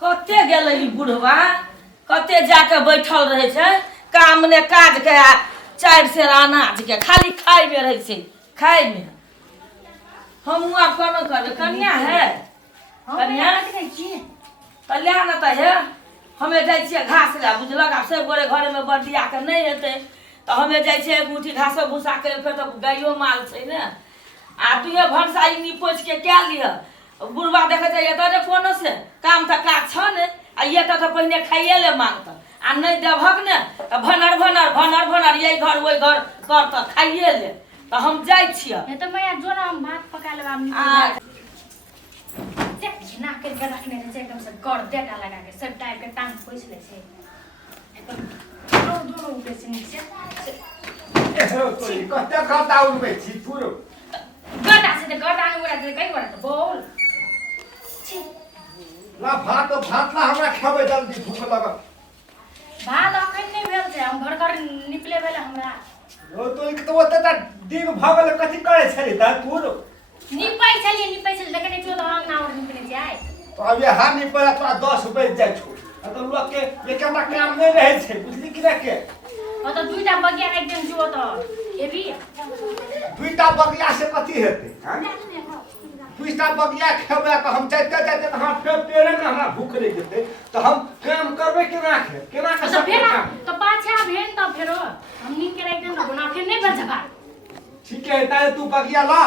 कते गेलै ई बुढ़वा कते जाके बैठल रहे छै काम ने काज के 4 सेर अनाज के खाली खाए में रहे छै खाए में हम आब कोनो करबे कन्या है कन्या कल्याण त है हमें जाइ छियै घास ले बुझलक आब सब गोरे घरे में बर्दिया के नहीं हेतै तो हमें जाइ छियै एक मुट्ठी घासो भूसा के फेर तो गायो माल छै ने आ तुहे भरसा ई निपोच के क्या लिह बुढ़वा देखे जाइए तो कोनो से काम तो काज छ ने आ ये तो पहले खाइए ले मांगत आ नहीं देभक ने तो भनर भनर भनर भनर यही घर वही घर कर तो खाइए ले तो हम जाइ छियै ये तो मैं जो ना हम भात पका लेबा हम ना करके रखने रहे एकदम से गड़ देटा लगा के सब टाइप के टांग पोछ ले छे एकदम दोनों उठे से नीचे ए हो तो कते खाता उनबे छी पुरो गड़ा से गड़ा न उड़ा दे कई बड़ा तो बोल छी ला भात ला हमरा खाबे जल्दी भूख लगल भात अखन नहीं भेल छै हम घर घर निकले भेल हमरा ओ तो एक तो ओते दिन भगल कथि करे छली त पुरो निपाई छली लेकिन जो तो हम ना और निकले जाए तो अब ये हाथ नहीं पड़ा तोरा 10 रुपए जाय छो तो लोग के ये हमरा काम नहीं रहे छे बुझली कि के ओ तो दुईटा बगिया एकदम जो तो हेवी दुईटा बगिया से कथि हेते हैं दुईटा बगिया खेबे तो हम जाते तो हम फेर पेड़े में हमरा भूख लग जेते तो हम काम करबे केना के तो फेर तो पाछा भेन तो फेरो हम नींद के एकदम बना फिर नहीं बच जा ठीक है तारे तू बगिया ला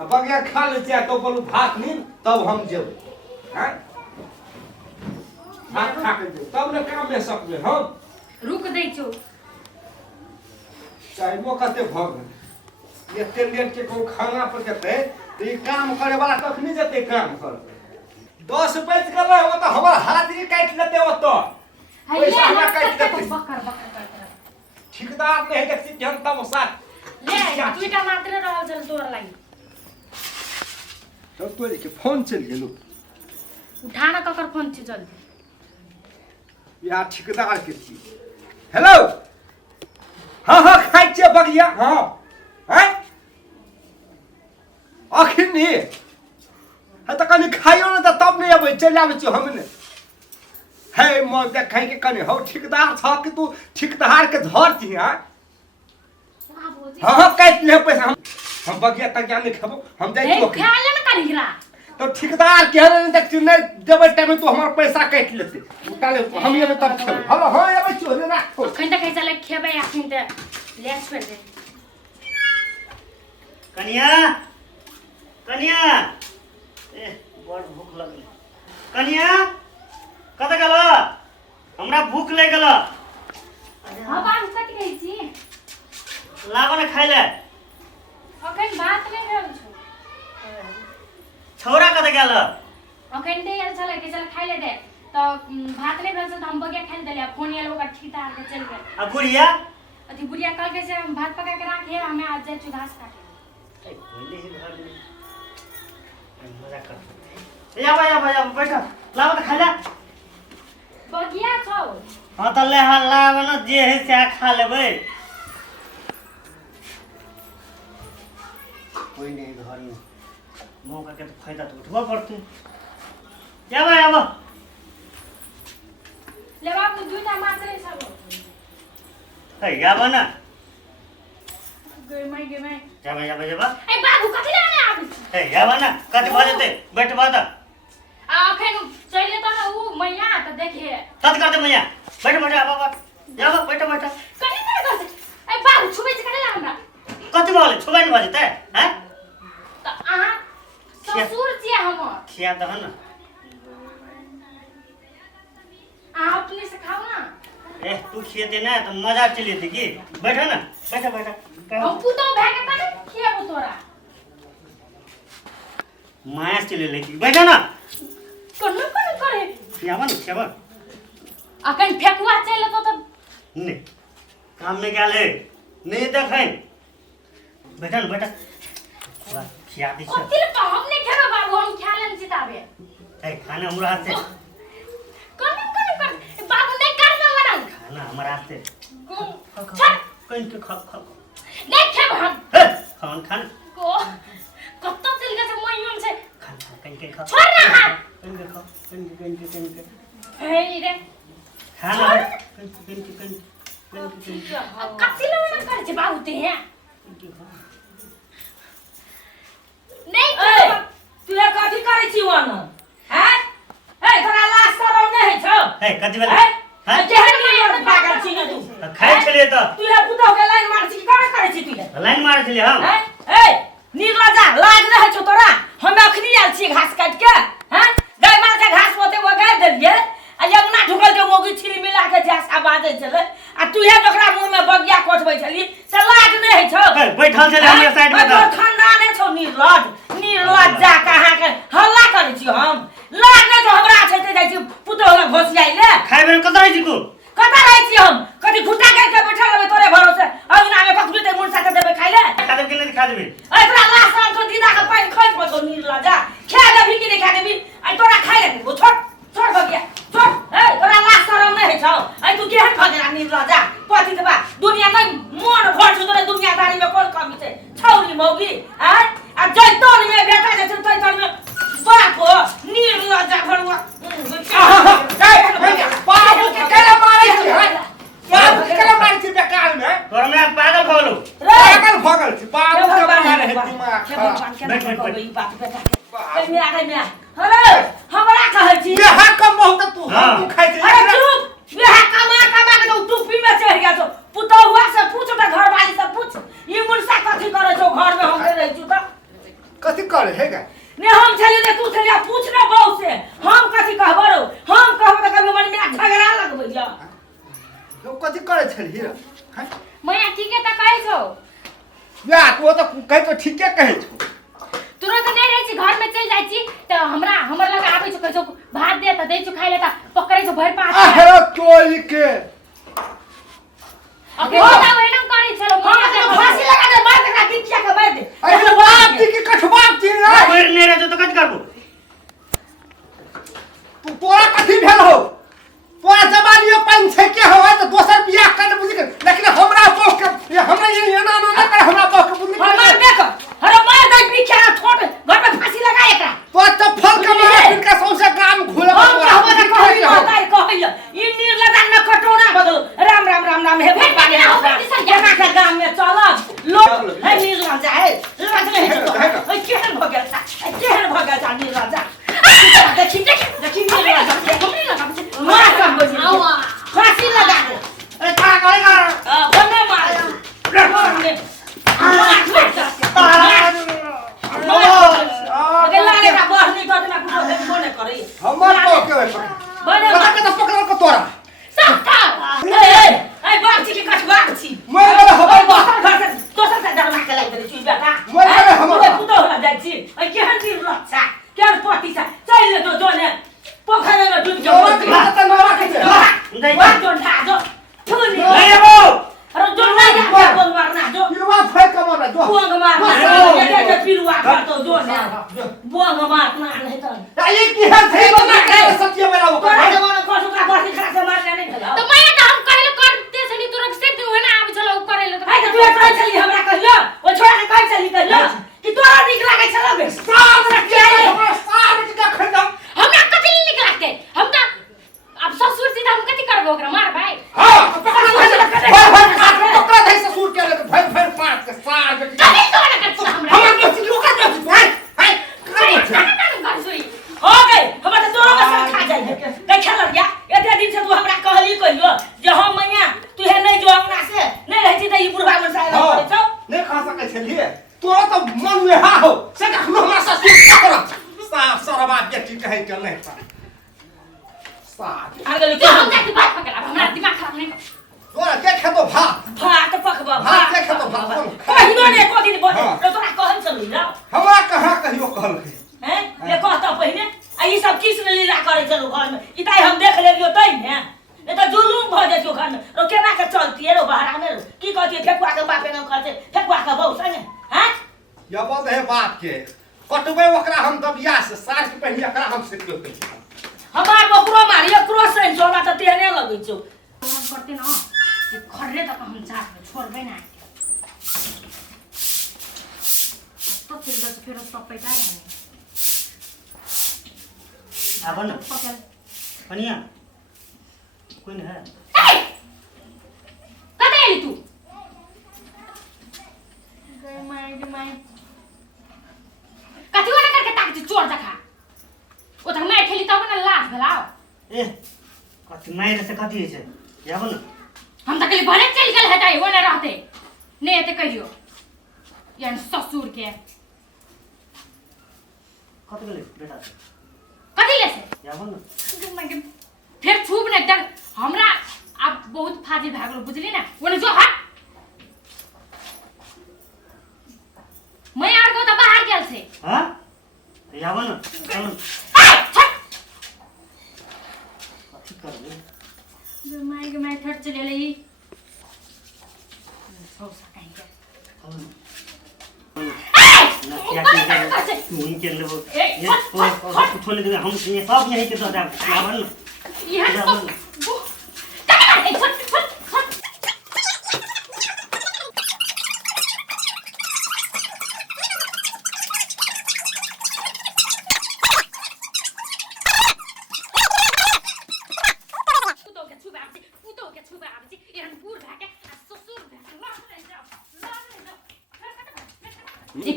बगिया खा ले चाहे तो बोलू भात नीन तब हम जेब हैं भात खा के जेब तब ने काम में सकबे हम रुक दे छो चाहे कते भग ये तेल लेट के को खाना पर केते तो ये काम करे वाला कखनी जते काम कर 10 रुपए कर रहा हो तो हमर हाजिरी काट लेते हो तो पैसा हमरा काट लेते बकर कर ठेकेदार नहीं देखसी कि हम तमसा ले दुईटा मात्र रहल चल तोर लागि तो तोरे के फोन चल गेलो उठाना ककर फोन छ जल्दी या ठेकेदार के छी हेलो हां खाइ छे बगिया हां हैं अखनी है त कनी खाइयो न त तब नहीं आबै चल आबै छी हमने हे म देखाइ के कनी हो ठेकेदार छ कि तू ठेकेदार के धर छी हां हां काट ले पैसा हम बगिया तक नहीं खेबो हम जाई छी खा ले न करिरा तो ठेकेदार के न देख तू नहीं देबे टाइम तो हमर पैसा काट लेते उठा ले हम ये तब खेब हेलो हां आबै छी रे राख खंडा खाइ चले खेबे अखन त ले छोड़ दे कन्या कन्या ए बड़ भूख लगल कन्या कत गेल हमरा भूख लग गेल हां बाबू कट गई छी लाबो न खाइ ले अखन भात नहीं भेल छ छौरा कत गेल अखन दे आल चले के चल खाइ ले दे तो भात नहीं भेल छ हम बगिया खाइ देले फोन आल ओकर ठिकदार के चल गेल आ बुढ़िया अथी बुढ़िया कल के से हम भात पका के राखे हमें आज जाय छु घास काटे पहले ही घर में मजा कर या बैठ लाबो न खाइ ले बगिया छौ हां त ले लाबो न जे है से खा लेबै कोई नहीं घर में मौका के तो फायदा तो उठवा पड़ते या ले बाबू दुईटा मात्रै छ है या बना गई मैं जा ए बाबू कथि लाने आबि है या बना कति बजते बैठ बात आ अखन चले त उ मैया त देखे तत करते मैया बैठ अब जा बैठ कथि करे गर्छ ए बाबू छुबै छ कथि ला हमरा कति बोले छुबै न बजते हैं त आहा ससुर छियै हमर खिया दहन आ अपने से खाओ ना ए तू खिएते ना तो मजा चली थी कि बैठ ना बैठ हम पुतो भागे कने खियाबो तोरा माया चले लेकी बैठ ना कन्नु करे खियाबा अखन फेकुआ चले तो नहीं काम में क्या ले नहीं देखे बैठ वाह खिया दी छ कथि त हम नहीं खेबे बाबू हम खा लेन चिताबे ए खाना हमरा हाथ से कन्नु कर बाबू नहीं कर ना खाना हमारा हाथ से छा कहीं के खा नहीं खेब हम खान को कत्तो चल गए मैयम से खान इनके खा छोड़ ना हाथ। इनके खा इनके हे रे खाना इनके कति लवना करे छे बाबू ते हैं नहीं ए तू ये कथी करै छी ओन हैं ए तोरा लाज शरम नै है छौ है कथि भेल हैं केहन नियर पागल छी ने तू खाइ छलिए त तू ये पुतौ के लाइन मार छी की करै छी तू ये लाइन मारै छलिए हम हैं ए निर्लजा लाज नै है छौ तोरा हम अखनी आल छी घास काट के हैं गाय मार के घास होते वो गाड़ देलिए आ यमुना ढुकल के मोगी छिरी मिला के जासा बाजै छले आ तू हे ओकरा मुंह में बगिया कोठबै छली से लाज नै है छौ बैठल छले हमर साइड में त खानदाने छौ निर्लज्जा कहाँ के हल्ला करै छी हम लाज नै छौ हमरा छैते जाइ छी पुतौ ल घोसियाइले खाइ बेर कतै छी तू कतऽ रहै छी हम कथी घुटा के बैठल रहबै तोरे भरोसे अगना में पकड़ू ते मुंडा के देबै खाइले खा देब कि नहीं खा देबी एकरा लाश साल तो दीदा के पानी खइस पतो निर्लज्जा खा देबी कि नहीं खा देबी आई तोरा खाइ ले वो छोड़ छोड़ बगिया छोड़ ए तोरा लाश शरम नै है छौ आई तू केहन भगेला निर्लज्जा पति के बा दुनिया नै मन भर छ तोरे दुनियादारी में कोन कमी छै छौरी मौगी आ जैतोन में बेटा जे छै तैतोन में बाप हो निर्लज्जा भरवा बाबू के केला मारै छी बाबू के केला मारै छी बेकार में तोरा में पागल भगलो पागल भगल छी बाबू के मारे है दिमाग खराब अरे हमरा कहै छी बिहा कम बहुत तू हम खाइ छी अरे चुप बिहा कमा के तू टुप्पी में चढ़ गया छो पुतौआ से पूछ त घर वाली से पूछ ई मुर्सा कथी करे छो घर में हम रहै छु त कथी करे है गा ने हम छलिए त तू छलिए पूछ ना बहु से हम कथी कहबो रो हम कहबो त कभी मन में झगड़ा लगबै जा तो कथी करे छली रे मैया ठीके त कहै छौ या तू तो कहि तो ठीके कहै छौ तुरंत नहीं रही छी घर में चल जाई छी त हमर लग आबै छ कहै छौ भात दे त दै छु खाइ ले त पकड़ै छौ भर पास अरे चोरी के अबे होता वेनम करै छलो हम त फांसी लगा दे मार के बिटिया के मार दे अरे बाप जी की कठबाप जी रे कोई नहीं रहे तो कथि करबो तू तोरा कथी भेल हो तोरा जवानी पाइन छै के हो त दोसर बियाह कर बुझी के लेकिन हमरा पोख के हमरा ये एना ना कर हमरा पोख के बुझी मार दे क अरे मार दे बिटिया छोड़ घर में फांसी लगा एकरा तो चप्पल के मारे इनका सौसे गाम घुले हम कहबो त कहैया ई निर्लज्जा न कटोना बदल राम राम राम राम हे भगवान केना के गाम में चलब लोग है निर्लज्जा है लाज नहीं है केहन भ गेल ता निर्लज्जा देखी निर्लज्जा मार कर बजी फांसी लगा दे अरे का करेगा बने मार अगे लागे का बस नहीं करना कुछ बोले करे हमर पोख के बने पता के तो पकड़ के तोरा सबका ए बाप जी के कछ बात छी मर गेल हमर बाप घर से दोसर से डरना के लाग दे छी बेटा मर गेल हमर बाप पुतो होला जाइ छी ए केहन दिन रक्षा केहन पति सा चल ले जोने पोखरे में डूब के मर जोर के त नरा के नहीं बात जोन था जो थुनी नहीं वो अरे जोन ना जा बोल मारना जो पिलवा फेंक के मार जो बोंग मारना ये पिलुआ कर तो जोने बोंग मारना नहीं तो ये की है थे बना के सत्य मेरा वो तोरा जमाना को सुका बस खरा से मारने नहीं तो भेला मैया त हम कहले कर दे छली तुरंत से तू है ना आबै छलो करे ले आई तो तू कह चली हमरा कहियो ओ छोरा के कह चली कहियो कि तोरा निक लागे छलो बे साफ रखिए हमरा साफ के खंडम हमरा कथि निक लागते हम त अब ससुर सीधा हम कथि करबो ओकरा मार भाई हां पकड़ा धै ससुर के ले भर भर पात के सार के कथि तो ना कर हमरा हमर बेटी लोका बेटी भाई हाय कर सोई हो गई हमरा तो तोरा में खा जाई है खेल गया एते दिन से तू हमरा कहली कहियो जे हम मैया तू है नहीं जो अंगना से नहीं रहती त ई बुढ़वा में साइड पड़े छौ नहीं खा सकै छलिए तोरा तो मन में हा हो से कखनो हमरा ससुर पकड़ साफ सरबा बेटी कहै के नहीं पा साफ आ गेल तो हम जाके बात पकड़ा हमरा दिमाग खराब नहीं कर तोरा के खेतो भात भात पकबा भात के खेतो भात कहियो ने को दिन बोल तोरा कहन चली ना हमरा कहां कहियो कहलकै हैं ये कहता पहिने आ ई सब किस ने लीला करे चलो घर में इताई हम देख लेलियो तई ने नहीं तो जुलूम भ जाय छो घर में रो केना के चलती है रो बहरा में की कहती ठेकुआ के बापे न करते ठेकुआ के बहु संगे हैं ये बात है बात के कटबै ओकरा हम दबिया से सार के पहिने एकरा हम सिखलो हमार बकरो मारियो क्रॉस से जोड़ा त तेने लगै छौ हम करते ना ये खर्रे तक हम जात छोड़बे ना तो फिर सब पैसा है अब न पकड़ कनिया कोई नहीं है ए कते आली तू गए माय कति वाला करके ताक चोर देखा ओ त मैं खेली तब न लाज भलाओ ए कति माइर से कति है अब न हम त कली भरे चल गल हटाई वो न रहते ने ते कहियो यान ससुर के कति गले बेटा कति ले से अब न फिर छूब न एकदम हमरा अब बहुत फाजी भागलो बुझली ना वो जो हट मैं आर को त बाहर गेल से हां अब न चल कति कर ले मैं थर्ड चले ले सौसा कहीं के ना क्या की तू ही कर ले वो ये तो छोड़ दे हम ये सब यही के तो अब न यहाँ तो कहाँ है छोड़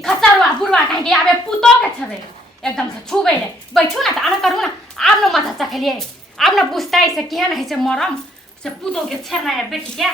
खसरवा बुढ़वा कहीं के आबे पुतो के छबे एकदम से छुबे रे बैठू ना त आना करू ना आब न मजा चखलिए आब न बुझताई से केहन है से मरम से पुतो के छेरना है बेटी के